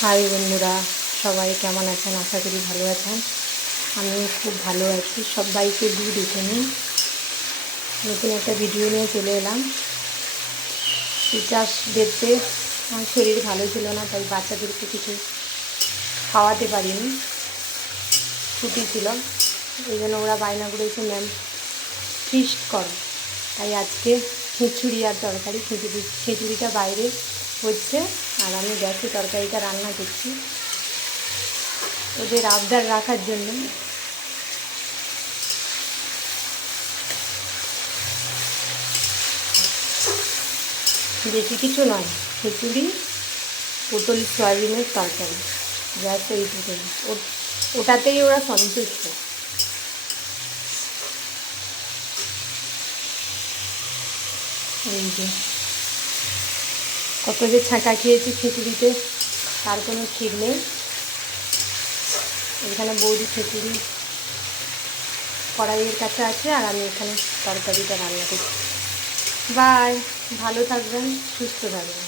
High বন্ধুরা, সবাই কেমন আছেন? আশা করি ভালো আছেন। আমিও খুব ভালো আছি। সবাইকে গুড ইভিনিং। নতুন একটা ভিডিও নিয়ে চলে এলাম। টিচার্স ডেতে আমার শরীর ভালো ছিল না, তাই বাচ্চাদেরকে কিছু খাওয়াতে পারিনি, ছুটি ছিল। এই জন্য ওরা বায়না করেছে ম্যাম ফিস্ট করো, তাই আজকে খিচুড়ি আর তরকারি। খিচুড়িটা বাইরে হচ্ছে আর আমি গ্যাসে তরকারিটা রান্না করছি ওদের আবদার রাখার জন্য। বেশি কিছু নয়, খিচুড়ি, পটল সয়াবিনের তরকারি, ব্যাস এইটুকুই। ওটাতেই ওরা সন্তুষ্ট। এই যে কত যে ছাঁকা খেয়েছি খিচুড়িতে তার কোনো ঠিক নেই। এখানে বৌদি খিচুড়ি কড়াইয়ের কাছে আছে আর আমি এখানে তরকারিটা রান্না করছি। বাই, ভালো থাকবেন, সুস্থ থাকবেন।